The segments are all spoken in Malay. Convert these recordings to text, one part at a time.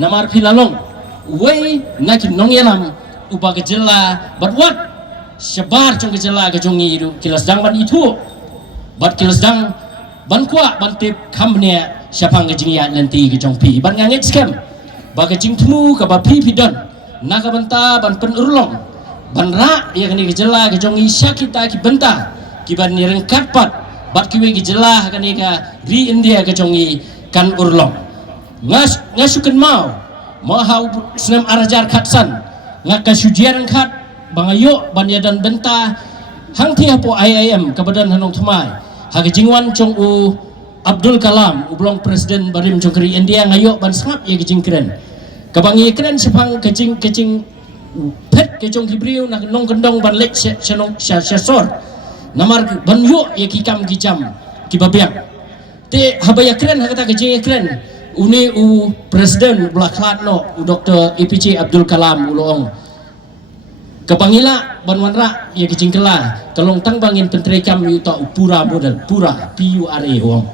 namar pilalong way nakin nong yalam upa gejala but what sebar cong gejala kejongi itu kilas dang ban itu but kilas dang ban kwa ban tip kamnya siapang kejingian nanti kejong pi ban ngangit scam baga jing temu ka ba pi pidon naga banta ban pen urlong ban ra ya kani gejala kejongi syakita ki benta ki ban nireng katpat bat kiwe gejala kani ka ri India kejongi kan urlong ngasukan mau hau senam arajar khatsan ngaka sujian khat bangayo banyadan benta hang ti hapo IIM kabadan hanong thumai hage jingwan chong u Abdul Kalam ublong presiden barim jongkeri India ngayo ban sngap ye gejing kren kabangi kren sepang kecing pet kejong kibriu nak nong kendong ban lek senong syasor namar ban yo ye kikam kijam kibabiang te habaya kren hakata kejing kren uni u presiden belaklat no u Dr. APJ Abdul Kalam ulong kapangila banwanra ya kecingkela kalong tang bangin pentrekam yu ta pura modal pura PURA wong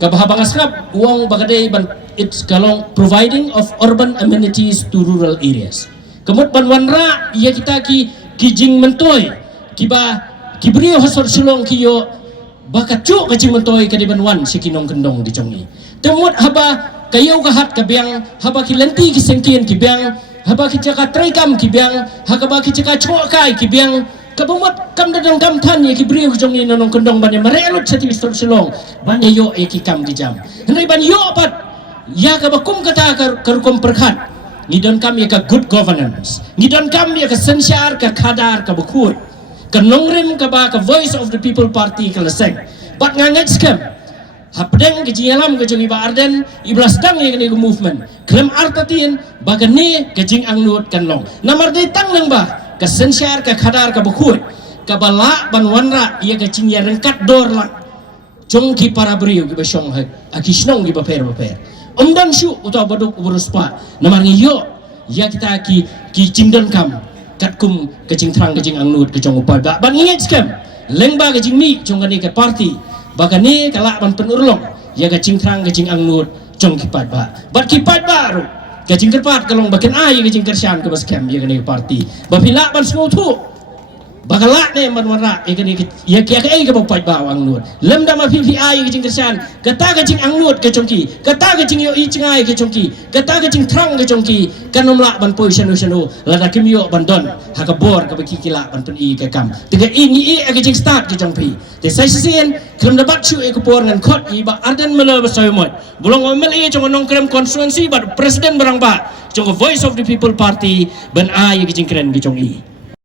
kabahabangaskap wong bagade ban it's kalong providing of urban amenities to rural areas kemut banwanra ya kita kijing mentoy kiba kibrio hasor sulong kiyo bakacu kajing mentoy kadibanwan sikinong kendong di congi temut haba kayo kahat kabiang haba kilenti kisengkian kibiang haba kijaka trekam kibiang hakaba kijaka chokai kibiang kabumot kam dadang kam tan ye kibrio kejong ni nonong kendong ban marelot sati bistor silong ban yo e kikam kijam hendai ban yo pat ya kabakum kata karukom perkhat ngidon kam ye ka good governance ngidon kam ye ka sensyar ka kadar ka bukut ka nongrim ka ba ka voice of the people party ka leseng bat ngangat skam hapdeng kejialam kejong iba arden iblas dang ye kene movement klem artatin bagani kejing angnut kanlong namar de tang nang ba ka sensyar ka khadar ka bukut ka bala banwanra ye kejing ya rengkat dor la jong ki para brio ki basong ha akisnong ki baper omdan shu uta baduk uruspa namar yo ya kita ki jingdon kam katkum kejing trang kejing angnut kejong upa ba ban inget skam lengba kejing mi jong kani ka party bagani kalak ban penurlong ya kejing trang kejing angnut jong kipat ba bat kipat baru kejing kerpat kalong baken ai kejing kersian ke baskem ya kani party bapila ban smutu bagalak ne manwara ya kani ya kia ke ai ke bapai ba angnut lemda ma PPI kejing kersian kata kejing angnut ke jongki kata kejing yo i cingai ke jongki kata kejing trang ke jongki kanomla ban poi senu lada kim yo ban don hakabor ka baki kila ban pen i ke kam tiga ini i kejing start ke jongpi te sai sien klem dapat chu e kupor ngan khot i ba arden mele basoymot bulong omel i jong nong krem konstituensi ba presiden barang ba jong voice of the people party ban ai kejing kren ke jong i